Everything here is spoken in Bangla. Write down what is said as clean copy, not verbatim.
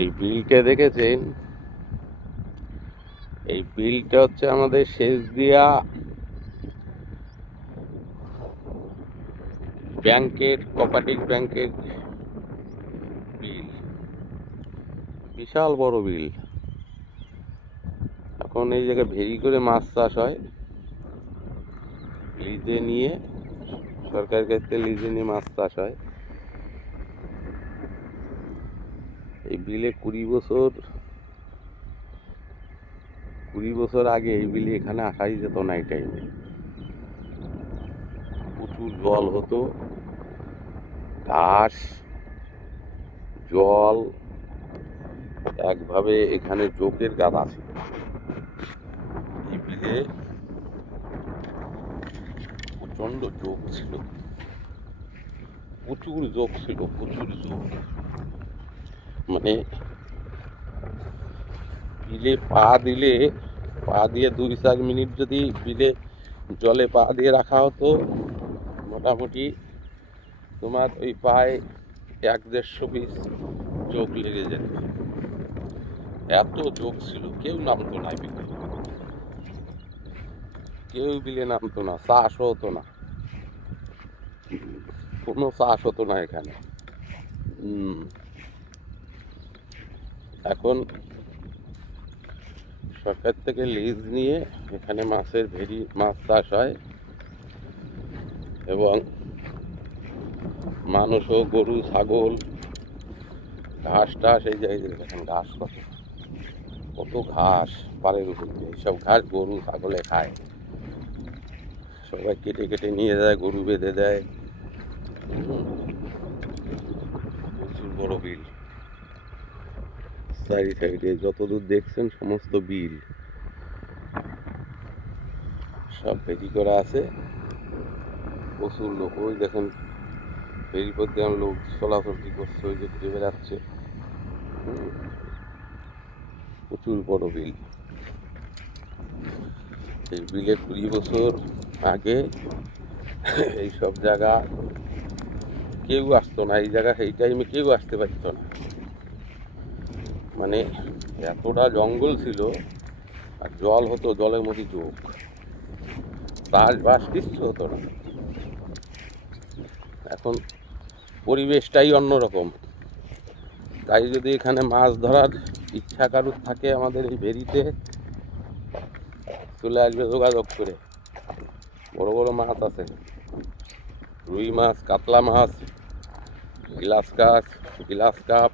এই বিলটা দেখেছেন? এই বিলটা হচ্ছে আমাদের শেষদিয়া ব্যাংকের, কোঅপারেটিভ ব্যাংকের বিল। বিশাল বড় বিল। এখন এই জায়গায় ভেরি করে মাছ চাষ হয়, লিজে নিয়ে, সরকারের কাছ থেকে লিজে নিয়ে মাছ চাষ হয়। এই বিলে 20 বছর আগে এই বিলে এখানে আসাই যেত না। এই টাইমে প্রচুর জল হতো, ঘাস, জল, একভাবে এখানে জোকের গাদা ছিল। এই বিলে প্রচন্ড জোক ছিল, প্রচুর জোক ছিল, প্রচুর জোক। মানে বিলে পা দিয়ে 2-4 মিনিট যদি বিলে জলে পা দিয়ে রাখা হতো, মোটামুটি তোমার ওই পায়ে 1-150 পিস জোক লেগে যেত। এত জোক ছিল, কেউ নামতো না বিলে, কেউ বিলে নামতো না, চাষও হতো না, কোনো চাষ হতো না এখানে। এখন সরকার থেকে লিজ নিয়ে এখানে মাছের ভেরি, মাছ চাষ হয়, এবং মানুষও, গরু, ছাগল, ঘাস টাস, এই যে দেখেন ঘাস, কত ঘাস পাড়ের উপর দিয়ে। এইসব ঘাস গরু ছাগলে খায়, সবাই কেটে কেটে নিয়ে যায়, গরু বেঁধে দেয়। প্রচুর বড় বিল, সাইডে যতদূর দেখছেন সমস্ত বিল, সব ভেরি করা আছে। প্রচুর লোক, ওই দেখেন ফেরি পথে লোক চলাচল করছে, ওই যে ঘুরে বেড়াচ্ছে। প্রচুর বড় বিল। এই বিলে 20 বছর আগে এইসব জায়গা কেউ আসতো না, এই জায়গা সেই টাইমে কেউ আসতে পারতো না। মানে এতটা জঙ্গল ছিল, আর জল হতো, জলের মধ্যে জোক, চাষবাস কিচ্ছু হতো না। এখন পরিবেশটাই অন্যরকম। তাই যদি এখানে মাছ ধরার ইচ্ছা কারুর থাকে, আমাদের এই ভেরিতে চলে আসবে যোগাযোগ করে। বড় বড় মাছ আছে, রুই মাছ, কাতলা মাছ, গ্লাস কাপ,